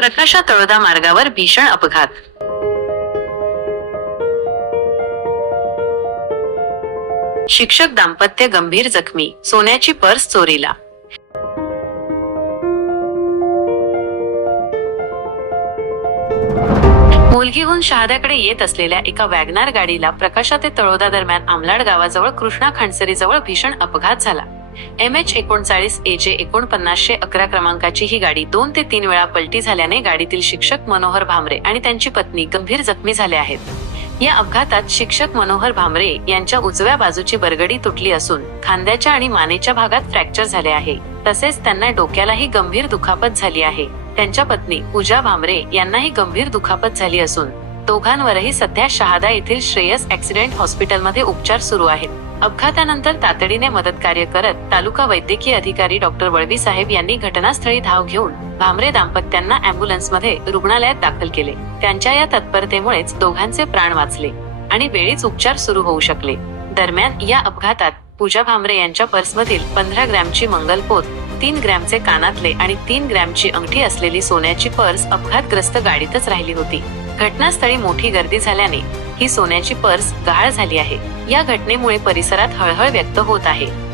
प्रकाशा तळोदा मार्गावर भीषण अपघात. शिक्षक दाम्पत्य गंभीर जखमी सोन्याची पर्स चोरीला. मुलगीहून शहाद्याकडे येत असलेल्या एका वॅगनार गाडीला प्रकाशा ते तळोदा दरम्यान आमलाड गावाजवळ कृष्णा खांडसरीजवळ भीषण अपघात झाला. एम एच एकोणचाळीस ए जे एकोणपन्नासशे अकरा क्रमांकाची ही गाडी दोन ते तीन वेळा पलटी झाल्याने गाडीतील शिक्षक मनोहर भामरे आणि त्यांची पत्नी गंभीर जखमी झाले आहेत. या अपघातात शिक्षक मनोहर भामरे यांच्या उजव्या बाजूची बरगडी तुटली असून खांद्याच्या आणि मानेच्या भागात फ्रॅक्चर झाले आहे. तसेच त्यांना डोक्यालाही गंभीर दुखापत झाली आहे. त्यांच्या पत्नी पूजा भामरे यांनाही गंभीर दुखापत झाली असून दोघांवरही सध्या शहादा येथील श्रेयस ऍक्सिडेंट हॉस्पिटलमध्ये उपचार सुरू आहेत. अपघातानंतर तातडीने मदत कार्य करत तालुका वैद्यकीय अधिकारी डॉक्टर वळवी साहेब यांनी घटनास्थळी धाव घेऊन भामरे दाम्पत्यांना अँब्युलन्समध्ये रुग्णालयात दाखल केले. त्यांच्या या तत्परतेमुळेच दोघांचे प्राण वाचले आणि वेळीच उपचार सुरू होऊ शकले. दरम्यान या अपघातात पूजा भामरे यांच्या पर्समधील पंधरा ग्रॅमची मंगलपोत तीन ग्रॅमचे कानातले आणि तीन ग्रॅमची अंगठी असलेली सोन्याची पर्स अपघातग्रस्त गाडीतच राहिली होती. घटनास्थळी मोठी गर्दी झाल्याने ही सोन्याची पर्स गाळ झाली आहे. या घटनेमुळे परिसरात हळहळ व्यक्त होत आहे.